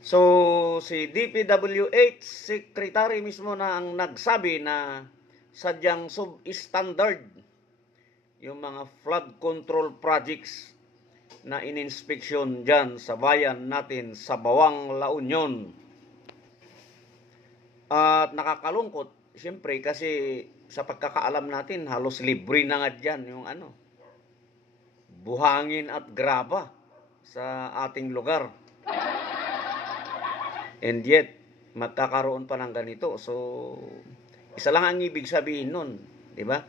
So, si DPWH Secretary mismo na ang nagsabi na sadyang sub-standard yung mga flood control projects na ininspeksyon dyan sa bayan natin sa Bawang, La Union. At nakakalungkot, siyempre, kasi sa pagkakaalam natin, halos libre na nga dyan yung buhangin at graba sa ating lugar. And yet, magkakaroon pa ng ganito. So, isa lang ang ibig sabihin nun, di ba?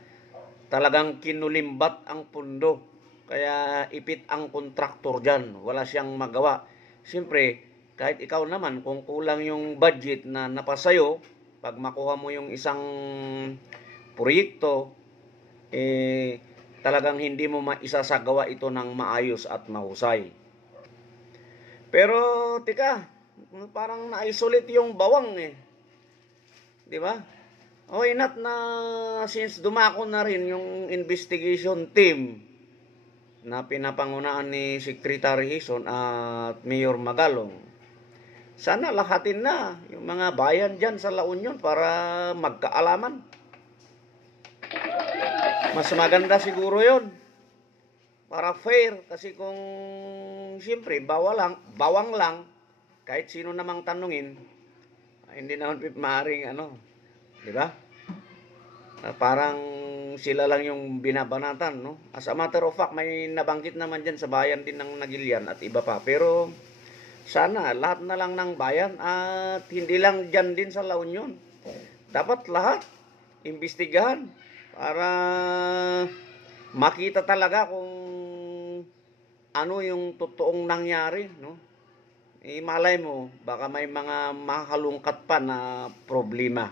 Talagang kinulimbat ang pundo. Kaya ipit ang kontraktor dyan. Wala siyang magawa. Siyempre, kahit ikaw naman, kung kulang yung budget na napasayo, pag makuha mo yung isang proyekto, talagang hindi mo maisasagawa ito ng maayos at mahusay. Pero, tika, parang na-isolate yung Bawang eh. Di ba? Okay, not na since dumako na rin yung investigation team na pinapangunaan ni Secretary Hison at Mayor Magalong, sana lahatin na yung mga bayan dyan sa La Union para magkaalaman. Mas maganda siguro yon para fair, kasi kung siyempre bawang lang, kahit sino namang tanungin, hindi naman maaaring di ba? Parang sila lang yung binabanatan, no? As a matter of fact, may nabanggit naman dyan sa bayan din ng Nagilian at iba pa. Pero sana lahat na lang ng bayan at hindi lang dyan din sa La Union. Dapat lahat imbestigahan para makita talaga kung ano yung totoong nangyari, no? Malay mo, baka may mga mahalungkat pa na problema.